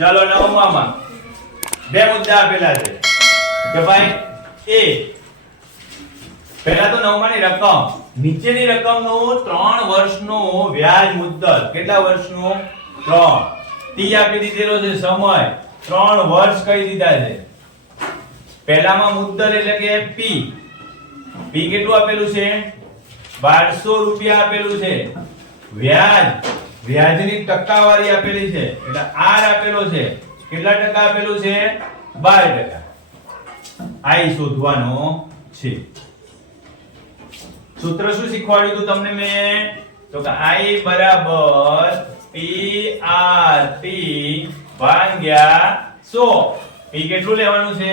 ચાલો નવમામાં બે મુદ્દા આપેલા છે કે ભાઈ એ પહેલા તો નવમાની રકમ નીચેની રકમનું 3 વર્ષનું વ્યાજ મુદ્દલ કેટલા વર્ષનું 3 ટી આપી દીધેલો છે સમય 3 વર્ષ કહી દીધા છે પહેલામાં મુદ્દલ એટલે કે પી પી કેટલું આપેલું છે 1200 રૂપિયા આપેલું છે વ્યાજ વ્યાજની ટકાવારી આપેલી છે એટલે આર આપેલો છે કેટલા ટકા આપેલું છે 12% આઈ શોધવાનો છે સૂત્ર શું શીખવાડ્યું હતું તમને મેં તો કે I બરાબર PRT ભાગ્યા 100 P કેટલું લેવાનું છે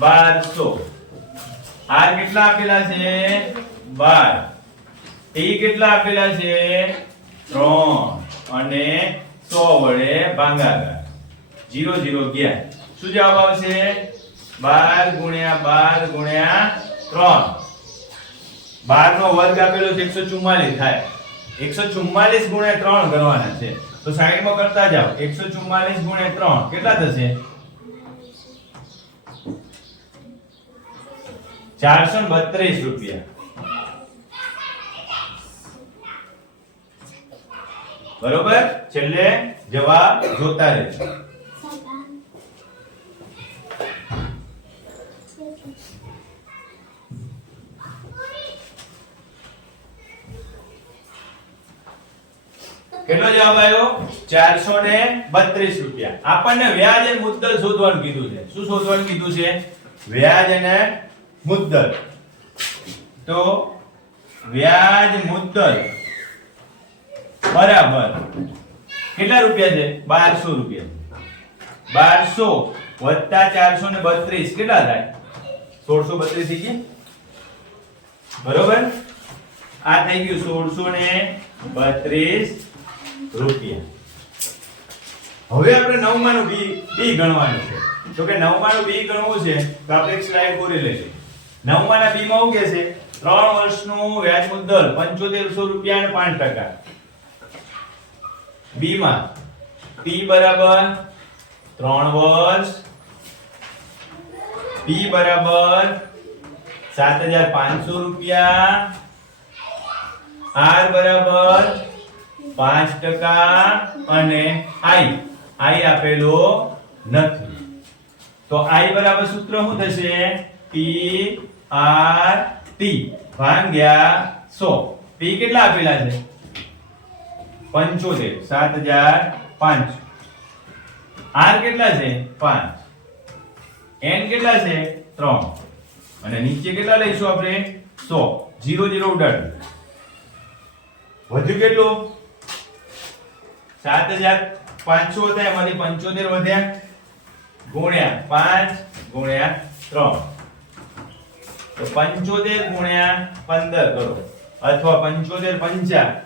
1200 R કેટલા આપેલા છે 12 T કેટલા આપેલા છે 3 અને 100 વડે ભાગાકાર 0 0 ગયા શું જવાબ આવશે 12 ગુણ્યા 12 ગુણ્યા 3 12 નો વર્ગ આપેલો છે 144 થાય 144 ગુણ્યા 3 કરવાના છે તો સાઈડમાં કરતા જાઓ 144 ગુણ્યા 3 કેટલા થશે 432 રૂપિયા બરોબર છેલ્લે જવાબ જોતા રહેજો કેટલો જવાબ આવ્યો 432 રૂપિયા આપણને વ્યાજ અને મુદ્દલ શોધવાનું કીધું છે શું શોધવાનું કીધું છે વ્યાજ અને મુદ્દલ તો વ્યાજ મુદ્દલ બરાબર કેટલા રૂપિયા છે 1200 રૂપિયા 1200 વત્તા 432 કેટલા થાય 1632 થઈ ગયા બરોબર આ થઈ ગયું 1632 રૂપિયા હવે આપણે નવમાનું બી ગણવાનું છે તો કે નવમાનું બી ગણવું છે તો આપણે એક સ્લાઇડ પૂરી લઈશું નવમાના બી માં શું કહે છે 3 વર્ષનું વ્યાજ મુદ્દલ 7500 રૂપિયા અને 5% બી માં p બરાબર 3 વર્ષ p બરાબર 7500 રૂપિયા r બરાબર 5% અને i આપેલો નથી તો i બરાબર સૂત્ર શું થશે p r t ભાગ્યા 100 p કેટલા આપેલા છે 75 7500 r કેટલા છે 5 n કેટલા છે 3 અને નીચે કેટલા લઈશું આપણે 100 0 0 ઉડાડો વધ્યું કેટલું 7500 હતા એમાંથી 75 વધ્યા ગુણ્યા 5 ગુણ્યા 3 તો 75 ગુણ્યા 15 કરો અથવા 75 50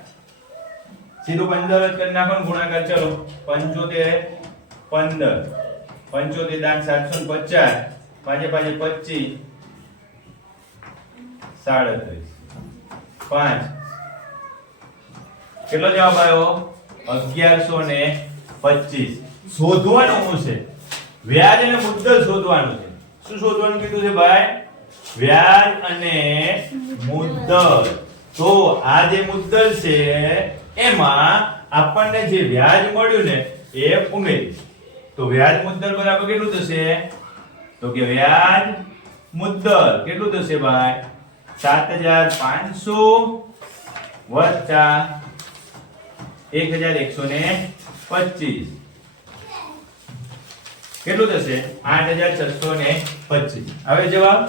સીધું 15 જ કરી નાખો ગુણાકાર ચલો 75 15 75 દાન 750 પાંચે પાંચે 25 37 5 કેટલો જવાબ આવ્યો 1125 શોધવાનું શું છે વ્યાજ અને મુદ્દલ શોધવાનું છે શું શોધવાનું કીધું છે ભાઈ વ્યાજ અને મુદ્દલ તો આ જે મુદ્દલ છે એમાં આપણને જે વ્યાજ મળ્યું ને એ ઉમેરી તો વ્યાજ મુદ્દલ બરાબર કેટલું થશે તો કે વ્યાજ મુદ્દલ કેટલું થશે ભાઈ 7500 વત્તા 1125 કેટલું થશે 8625 હવે જવાબ